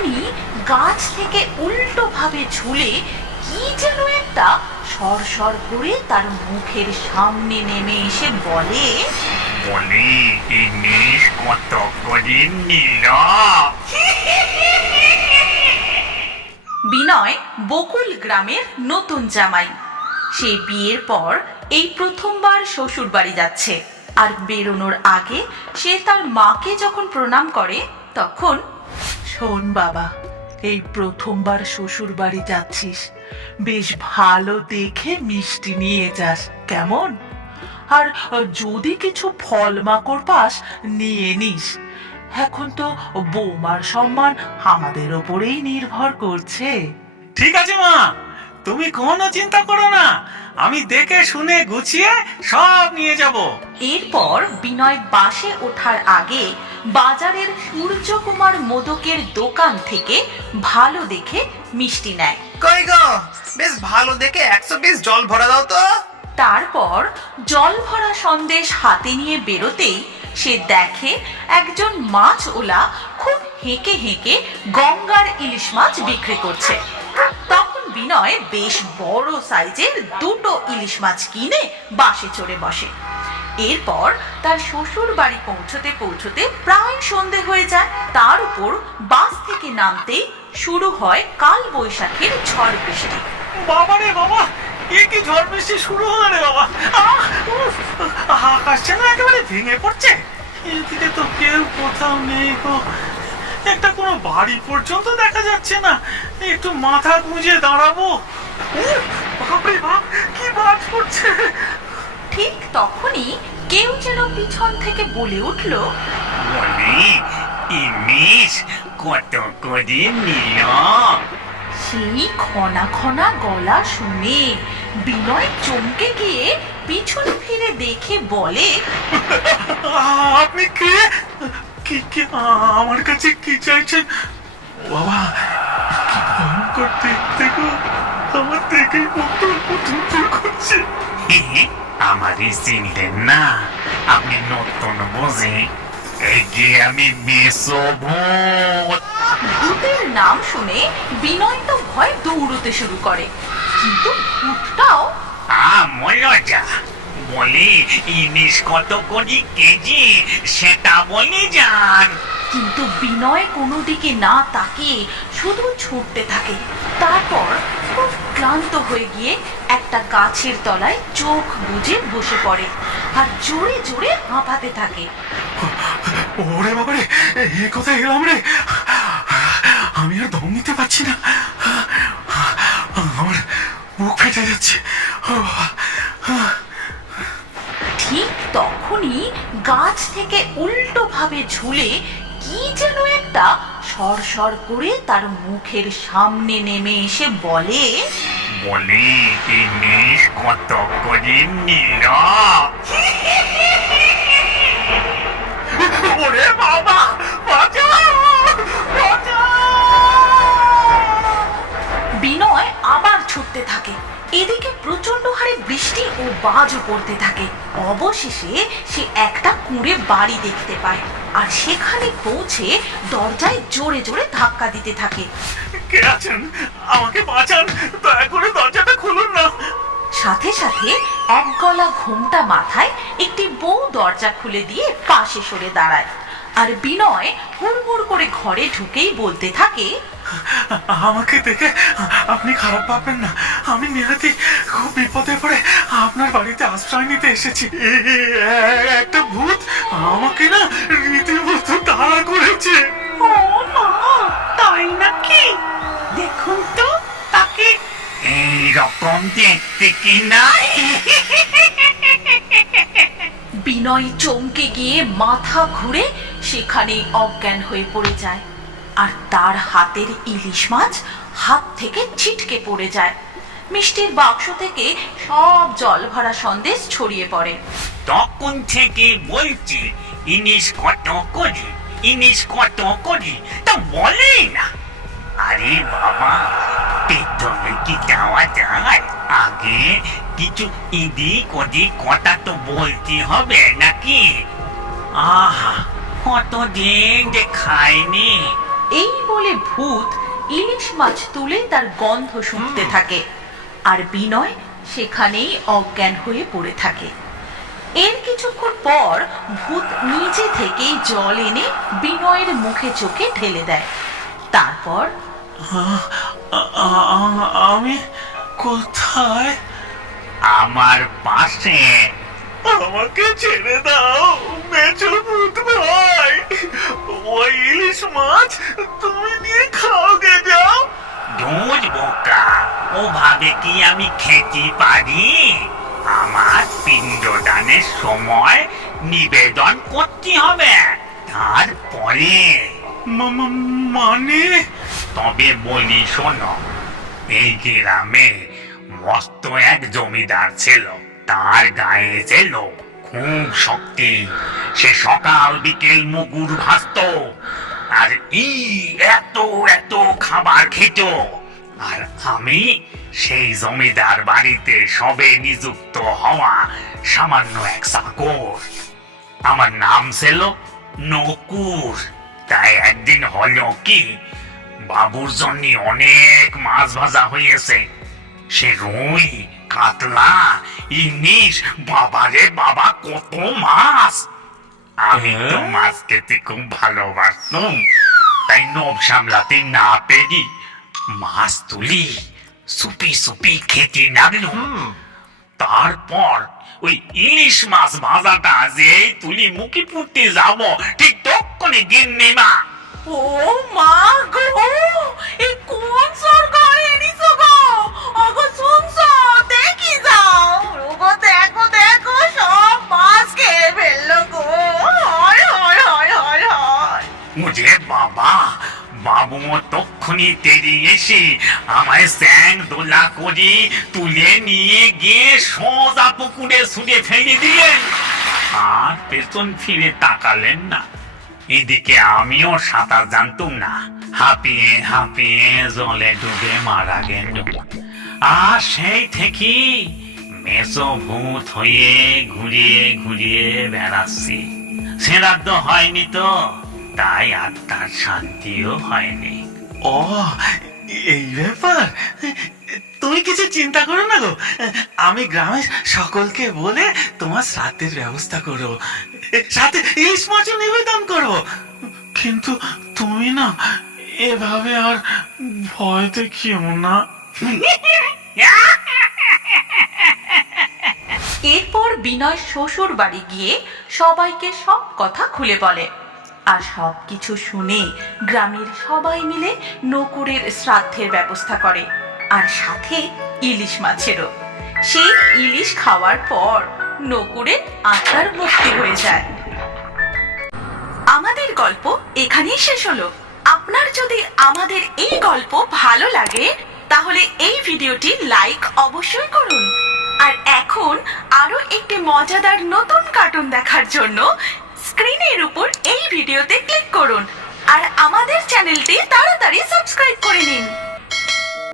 তখনই গাছ থেকে উল্টো ভাবে ঝুলে কি যেন একটা সরসর করে তার মুখের সামনে নেমে এসে বলে বলি কত করে নিল বিনয় বকুল গ্রামের নতুন জামাই। সে বিয়ের পর এই প্রথমবার শ্বশুর বাড়ি যাচ্ছে। আর বেরোনোর আগে সে তার মাকে যখন প্রণাম করে তখন শোন বাবা এই প্রথমবার শ্বশুর বাড়ি যাচ্ছিস। বেশ ভালো দেখে মিষ্টি নিয়ে যাস কেমন? আর যদি কিছু ফল মাকড় পাস নিয়ে নিস। এখন তো বৌমার সম্মান আমাদের ওপরেই নির্ভর করছে। ঠিক আছে মা তুমি কোনো চিন্তা করো না। আমি দেখে শুনে গুছিয়ে সব নিয়ে যাব। এরপর বিনয় বাসে ওঠার আগে বাজারের সূর্যকুমার মোদকের দোকান থেকে ভালো দেখে মিষ্টি নেয়। কই গো? বেশ ভালো দেখে একশো পিস জল ভরা দাও তো। তারপর জল ভরা সন্দেশ হাতে নিয়ে বেরোতেই সে দেখে একজন মাছ ওলা খুব হেঁকে হেঁকে গঙ্গার ইলিশ মাছ বিক্রি করছে। তখন বিনয় বেশ বড় সাইজের দুটো ইলিশ মাছ কিনে বাসে চড়ে বসে। এরপর তার শ্বশুর বাড়ি পৌঁছতে পৌঁছতে প্রায় সন্ধে হয়ে যায়। তার উপর বাস থেকে নামতেই শুরু হয় কাল বৈশাখের ঝড় বৃষ্টি। বাবা রে বাবা, এ কি ঝড় বৃষ্টি শুরু হলো রে বাবা? আকাশ যেন একেবারে ভেঙে পড়ছে। এদিকে তো কেউ কোথাও নেই গো। একটা কোনো বাড়ি পর্যন্ত দেখা যাচ্ছে না। একটু মাথা গুঁজে দাঁড়াবো। বাপরে বাপ, কি বাজ পড়ছে। তখনই কেউ যেন পিছন থেকে বলে উঠল বলি ইনিশ কত করে নিল? সেই খনা খনা গলা শুনে বিনয় চমকে গিয়ে পিছন ফিরে দেখে বলে আপনি কে? কি কি? আমার কাছে কি চাইছেন? বাবা কি ভয়ঙ্কর দেখতে গো। আমার দেখেই পুতুল করছে। আমারই চিনলেন না আপনি নতুন বুঝে এই যে আমি ভূতের নাম শুনে বিনয় তো ভয় দৌড়তে শুরু করে। কিন্তু ভূতটাও মজা বলি ইনিশ কত কোটি কেজি সেটা বলে যান কিন্তু বিনয় কোনো দিকে না তাকিয়ে শুধু ছুটতে থাকে। তারপর খুব ক্লান্ত হয়ে গিয়ে একটা গাছের তলায় চোখ বুজে বসে পড়ে আর জোরে জোরে হাঁপাতে থাকে। ওরে বাবারে এ কোথায় এলাম রে? আমি আর দম নিতে পারছি না। আমার বুক ফেটে যাচ্ছে। বাবা ঠিক তখনই গাছ থেকে উল্টো ভাবে ঝুলে কি যেন একটা সরসর করে তার মুখের সামনে নেমে এসে বলে বলি ইনিশ কত করে নিল ওরে বাবা বিনয় আবার ছুটতে থাকে। এদিকে প্রচণ্ড হারে বৃষ্টি ও বাজও পড়তে থাকে। অবশেষে সে একটা কুঁড়ে বাড়ি দেখতে পায়। আর সেখানে পৌঁছে দরজায় জোরে জোরে ধাক্কা দিতে থাকে। কে আছেন? আমাকে বাঁচান। দয়া করে দরজাটা খুলুন না। সাথে সাথে এক গলা ঘুমটা মাথায় একটি বউ দরজা খুলে দিয়ে পাশে সরে দাঁড়ায়। আর বিনয় হুড় করে ঘরে ঢুকেই বলতে থাকে আমাকে দেখে আপনি খারাপ ভাববেন না। আমি নিহাতি খুব বিপদে পড়ে আপনার বাড়িতে আশ্রয় নিতে এসেছি। একটা ভূত আমাকে না রীতিমতো তাড়া করেছে। তাই নাকি? দেখুন তো তাকে। এইরকম দেখতে কি না? বিনয় চমকে গিয়ে মাথা ঘুরে সেখানেই অজ্ঞান হয়ে পড়ে যায়। আর তার হাতের ইলিশ মাছ হাত থেকে ছিটকে পড়ে যায়। মিষ্টির বাক্স থেকে সব জল ভরা সন্দেশ ছড়িয়ে পড়ে। তখন থেকে বলছি ইনিশ কত করি? ইনিশ কত করি? তা বলেই না। আরে বাবা পেট্রোলে কি যাওয়া যায়? আগে কিছু এদিক ওদিক কথা তো বলতে হবে নাকি? আহা, কতদিন যে খাইনি। এই বলে ভূত ইলিশ মাছ তুলে তার গন্ধ শুনতে থাকে। আর বিনয় সেখানেই অজ্ঞান হয়ে পড়ে থাকে। এর কিছুক্ষণ পর ভূত নিজে থেকেই জল এনে বিনয়ের মুখে চোখে ঢেলে দেয়। তারপর আমি কোথায়? আমার পাশে। আমাকে ছেড়ে দাও মেচো ভূত ভাই ওই ইলিশ মাছ তুমি নিয়ে খাওগে যাও। দুধ বোকা ওভাবে কি আমি খেতে পারি? আমার পিণ্ডদানের সময় নিবেদন করতে হবে তারপরে। মানে? তবে বলি শোনো এই গ্রামে মস্ত এক জমিদার ছিল তার গায়ে ছিল খুব শক্তি, সে সকাল বিকেল মুগুর ভাসত। আর ই এত এত খাবার খেত। আর আমি সেই জমিদার বাড়িতে সবে নিযুক্ত হওয়া সামান্য এক চাকর। আমার নাম ছিল নকুর। তাই একদিন হলো কি, বাবুর জন্য অনেক মাছ ভাজা হয়েছে। সে রুই কাতলা ইলিশ বাবারে বাবা কত মাছ। আমি তো মাছ খেতে খুব ভালোবাসতাম। তাই নব সামলাতে না পেরি মাছ তুলি সুপি সুপি খেতে লাগল তারপর ওই ইলিশ মাছ ভাজাটা যে তুলি মুখে পুড়তে যাব ঠিক তক্ষণে গিন্নি মা। ও মা গো এই কোন সরকার এনেছো গো? ওগো শুনছো মুঝে বাবা এসে আমায় স্যাং দোলা করে তুলে নিয়ে গিয়ে সোজা পুকুরে ফেলে দিলেন। আর পেছন ফিরে তাকালেন না। এদিকে আমিও সাঁতার জানতুম না। হাঁপিয়ে হাঁপিয়ে জলে ডুবে মারা গেল আর সেই থেকে মেসো হয়ে ঘুরিয়ে ঘুরিয়ে বেড়াচ্ছি। শ্রাদ্ধ হয়নি তো, তাই আত্মার শান্তিও হয়নি। ও, এই ব্যাপার? তুমি কিছু চিন্তা করো না গো। আমি গ্রামের সকলকে বলে তোমার শ্রাদ্ধের ব্যবস্থা করব সাথে ইলিশ মাছও নিবেদন করব কিন্তু তুমি না, এভাবে আর ভয় দেখিও না এরপর বিনয় শ্বশুর বাড়ি গিয়ে সবাইকে সব কথা খুলে বলে। আর সব কিছু শুনে গ্রামের সবাই মিলে নকুরের শ্রাদ্ধের ব্যবস্থা করে, আর সাথে ইলিশ মাছেরও। সেই ইলিশ খাওয়ার পর নকুরের আত্মার মুক্তি হয়ে যায়। আমাদের গল্প এখানেই শেষ হলো। আপনার যদি আমাদের এই গল্প ভালো লাগে, তাহলে এই ভিডিওটি লাইক অবশ্যই করুন। আর এখন আরও একটি মজাদার নতুন কার্টুন দেখার জন্য স্ক্রিনের উপর এই ভিডিওতে ক্লিক করুন। আর আমাদের চ্যানেলটি তাড়াতাড়ি সাবস্ক্রাইব করে নিন।